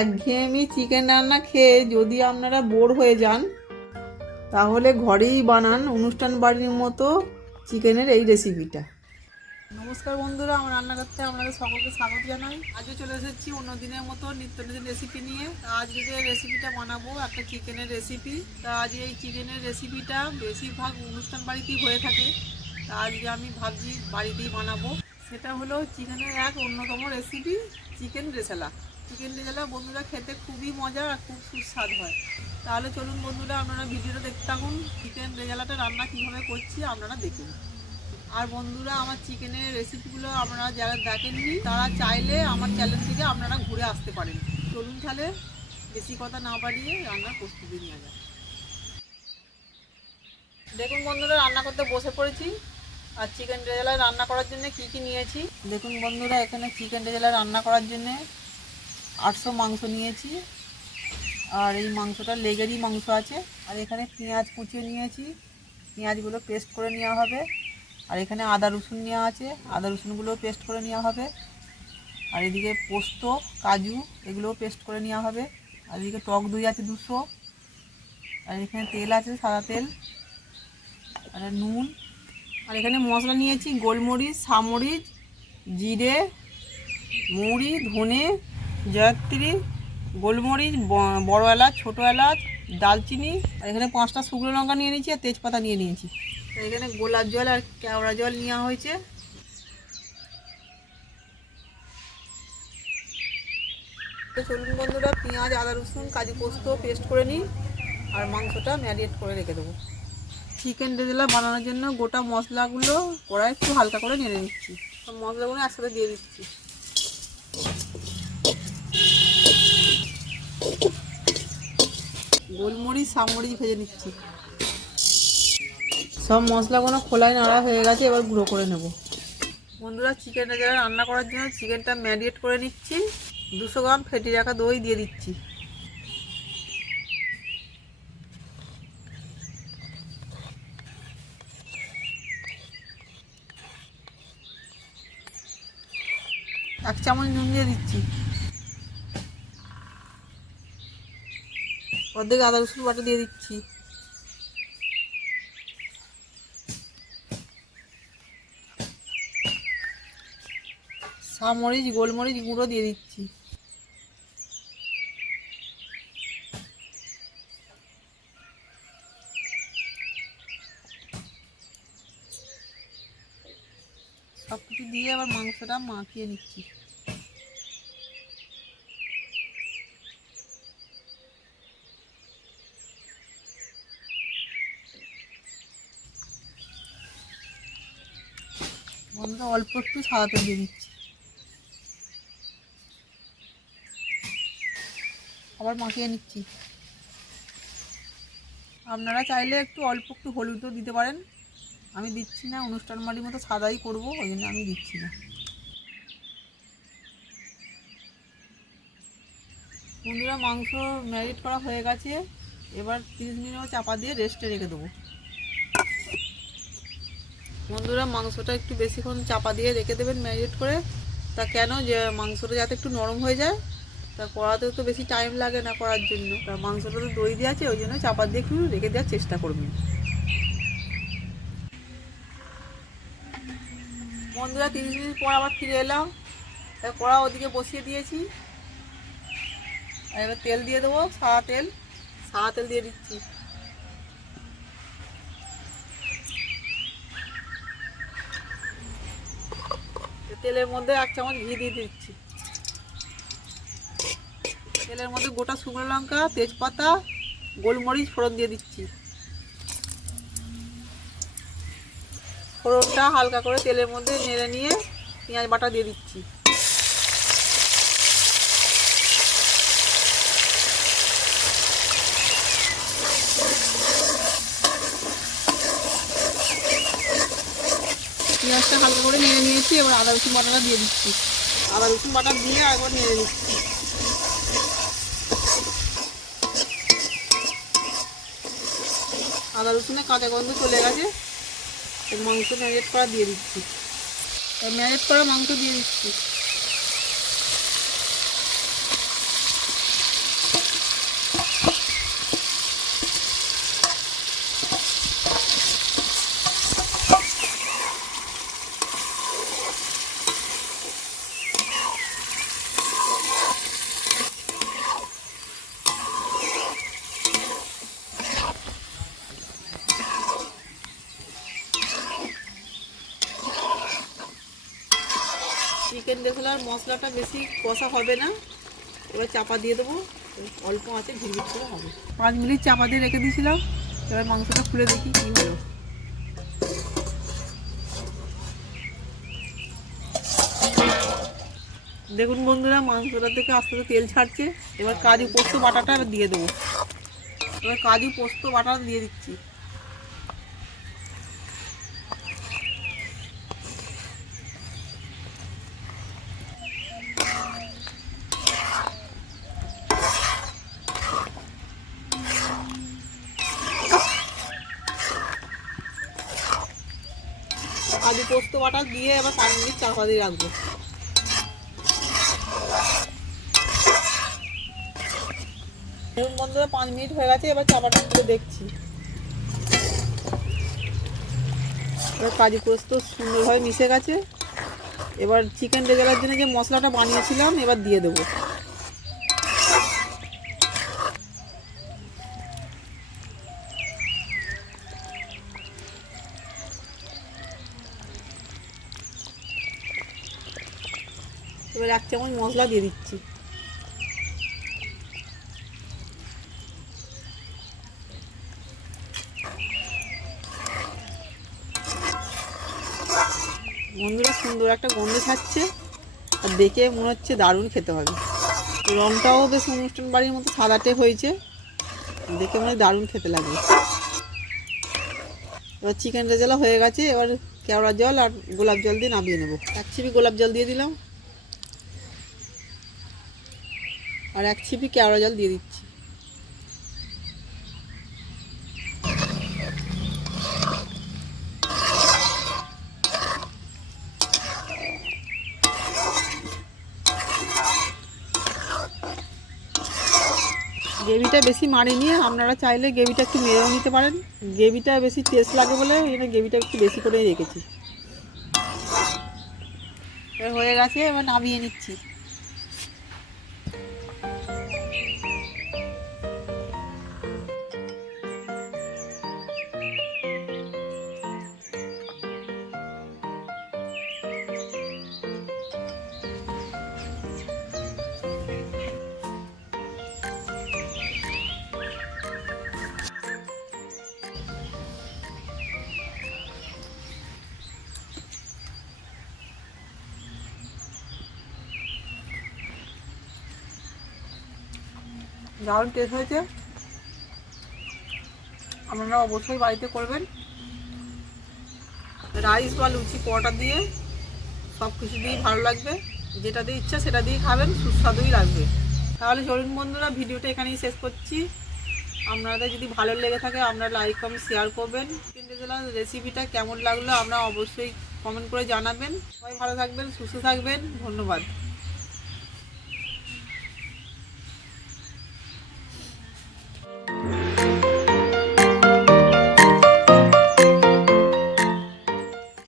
একঘেয়েমি চিকেন রান্না খেয়ে যদি আপনারা বোর হয়ে যান, তাহলে ঘরেই বানান অনুষ্ঠান বাড়ির মতো চিকেনের এই রেসিপিটা নমস্কার বন্ধুরা, আমার রান্না করতে আপনাদের সকলকে স্বাগত জানাই। আজকে চলে এসেছি অন্য দিনের মতো নিত্য নতুন রেসিপি নিয়ে। আজকে যে রেসিপিটা বানাবো, একটা চিকেনের রেসিপি তা আজ এই চিকেনের রেসিপিটা বেশিরভাগ অনুষ্ঠান বাড়িতেই হয়ে থাকে। তা আজকে আমি ভাবছি বাড়িতেই বানাবো। সেটা হলো চিকেনের এক অন্যতম recipe chicken rezala chicken rezala বন্ধুরা খেতে খুবই মজা আর খুব সুস্বাদ হয়। তাহলে চলুন বন্ধুরা, আপনারা ভিডিওটা দেখতে থাকুন চিকেন রেজালাটা রান্না কীভাবে করছি আপনারা দেখুন। আর বন্ধুরা, আমার চিকেনের রেসিপিগুলো আপনারা যারা দেখেননি, তারা চাইলে আমার চ্যানেল থেকে আপনারা ঘুরে আসতে পারেন। চলুন তাহলে, বেশি কথা না বাড়িয়ে রান্নার প্রস্তুতি নিয়ে যায় দেখুন বন্ধুরা, রান্না করতে বসে পড়েছি। আর চিকেন রেজালা রান্না করার জন্য কি কি নিয়েছি? দেখুন বন্ধুরা, এখানে চিকেন রেজালা রান্না করার জন্য আটশো মাংস নিয়েছি। আর এই মাংসটা লেগেরই মাংস আছে। আর এখানে পেঁয়াজ কুচিয়ে নিয়েছি। পেঁয়াজগুলো পেস্ট করে নেওয়া হবে। আর এখানে আদা রসুন নেওয়া আছে। আদা রসুনগুলোও পেস্ট করে নেওয়া হবে। আর এদিকে পোস্ত, কাজু, এগুলোও পেস্ট করে নেওয়া হবে। আর এদিকে টক দই আছে দুশো। আর এখানে তেল আছে সাদা তেল। আর নুন। আর এখানে মশলা নিয়েছি। গোলমরিচ সামরিচ জিরে, মৌরি, ধনে জয়ত্রী, গোলমরিচ বড় এলাচ, ছোটো এলাচ, দালচিনি, আর এখানে পাঁচটা শুকনো লঙ্কা নিয়ে নিয়েছি আর তেজপাতা নিয়ে নিয়েছি। এখানে গোলাপ জল আর কেওড়া জল নেওয়া হয়েছে। তো চলুন বন্ধুরা, পেঁয়াজ, আদা, রসুন, কাজু পোস্ত পেস্ট করে নিই আর মাংসটা ম্যারিনেট করে রেখে দেবো। চিকেন রেজালা বানানোর জন্য। গোটা মশলাগুলো কড়াই একটু হালকা করে নেড়ে নিচ্ছি। মশলাগুলো একসাথে দিয়ে দিচ্ছি। গোলমরিচ সামরিচ ভেজে নিচ্ছি। সব মশলাগুলো খোলায় নাড়া হয়ে গেছে, এবার গুঁড়ো করে নেব। বন্ধুরা, চিকেনটা রেজালা রান্না করার জন্য, চিকেনটা ম্যারিনেট করে নিচ্ছি। দুশো গ্রাম ফেটে রাখা দই দিয়ে দিচ্ছি। এক চামচ নুন দিয়ে দিচ্ছি। অর্ধেক আদা রসুন বাটা দিয়ে দিচ্ছি। সামরিচ, গোলমরিচ গুঁড়ো দিয়ে দিচ্ছি। সব কিছু দিয়ে আবার মাংসটা মাখিয়ে নিচ্ছি। বন্ধুরা অল্প একটু সাদা তেল দিয়ে দিচ্ছি। আবার মাখিয়ে নিচ্ছি। আপনারা চাইলে একটু অল্প একটু হলুদও দিতে পারেন। আমি দিচ্ছি না, অনুষ্ঠান বাড়ির মতো সাদাই করব, ওই জন্য আমি দিচ্ছি না। বন্ধুরা, মাংস ম্যারিনেট করা হয়ে গেছে। এবার তিরিশ মিনিট চাপা দিয়ে রেস্টে রেখে দেবো। বন্ধুরা, মাংসটা একটু বেশিক্ষণ চাপা দিয়ে রেখে দেবেন ম্যারিনেট করে। তা কেন যে মাংসটা যাতে একটু নরম হয়ে যায়? তা কড়াতেও তো বেশি টাইম লাগে না করার জন্য। তা মাংসটা তো দই দিয়ে আছে, ওই জন্য চাপা দিয়ে একটু রেখে দেওয়ার চেষ্টা করবেন। বন্ধুরা, তিরিশ মিনিট পর আবার ফিরে এলাম। কড়া ওদিকে বসিয়ে দিয়েছি। এবার তেল দিয়ে দেবো, সাদা তেল। সাদা তেল দিয়ে দিচ্ছি। তেলের মধ্যে এক চামচ ঘি দিয়ে দিচ্ছি। তেলের মধ্যে গোটা শুকনো লঙ্কা, তেজপাতা, গোলমরিচ ফোড়ন দিয়ে দিচ্ছি। ফোড়নটা হালকা করে তেলের মধ্যে নেড়ে নিয়ে পেঁয়াজ বাটা দিয়ে দিচ্ছি। পেঁয়াজটা হালকা করে নিয়ে নিয়েছি, এবার আদা, রসুন বাটাটা দিয়ে দিচ্ছি। আদা, রসুন বাটা দিয়ে একবার নিয়ে নিচ্ছি। আদা, রসুনের কাঁচা গন্ধ চলে গেছে মাংস ম্যারিনেট করা দিয়ে দিচ্ছি। ম্যারিনেট করা মাংস দিয়ে দিচ্ছি। চিকেন রেগুলার মশলাটা বেশি কষা হবে না। এবার চাপা দিয়ে দেবো। অল্প আছে ভিড় করে হবে। পাঁচ মিনিট চাপা দিয়ে রেখে দিয়েছিলাম। এবার মাংসটা খুলে দেখি কী হলো। দেখুন বন্ধুরা, মাংসটা থেকে আস্তে আস্তে তেল ছাড়ছে। এবার কাজু পোস্ত বাটাটা দিয়ে দেবো। এবার কাজু পোস্ত বাটা দিয়ে দিচ্ছি। কাজু পোস্ত বাটা দিয়ে এবার পাঁচ মিনিট চাপা দিয়ে রাখব। দেখুন বন্ধুরা, পাঁচ মিনিট হয়ে গেছে, এবার চাপাটা খুলে দেখছি। এবার কাজু পোস্ত সুন্দরভাবে মিশে গেছে। এবার চিকেন রেজালার জন্য যে মশলাটা বানিয়েছিলাম, এবার দিয়ে দেবো। এবার এক চামচ মশলা দিয়ে দিচ্ছি। বন্ধুরা, সুন্দর একটা গন্ধ ছাড়ছে আর দেখে মনে হচ্ছে দারুণ খেতে হবে। রংটাও বেশ অনুষ্ঠান বাড়ির মতো সাদাটে হয়েছে। দেখে মনে দারুণ খেতে লাগবে এবার চিকেন রেজালা হয়ে গেছে, এবার কেওড়া জল আর গোলাপ জল দিয়ে নামিয়ে নেব। এক ছিপি গোলাপ জল দিয়ে দিলাম। আর এক ছিপি কেওড়া জল দিয়ে দিচ্ছি। গ্রেভিটা বেশি মারিনি, আপনারা চাইলে গ্রেভিটা একটু মেরেও নিতে পারেন। গ্রেভিটা বেশি টেস্ট লাগে বলে এখানে গ্রেভিটা একটু বেশি করে রেখেছি। হয়ে গেছে, এবার নামিয়ে নিচ্ছি। দারুণ টেস্ট হয়েছে। আপনারা অবশ্যই বাড়িতে করবেন। রাইস বা লুচি, পরোটা দিয়ে সব কিছু দিয়েই ভালো লাগবে। যেটা দিয়ে ইচ্ছা সেটা দিয়েই খাবেন, সুস্বাদুই লাগবে। তাহলে চলুন বন্ধুরা, ভিডিওটা এখানেই শেষ করছি। আপনাদের যদি ভালো লেগে থাকে, আপনারা লাইক কমেন্ট শেয়ার করবেন। কিন্তু রেসিপিটা কেমন লাগল, আপনারা অবশ্যই কমেন্ট করে জানাবেন। সবাই ভালো থাকবেন, সুস্থ থাকবেন। ধন্যবাদ।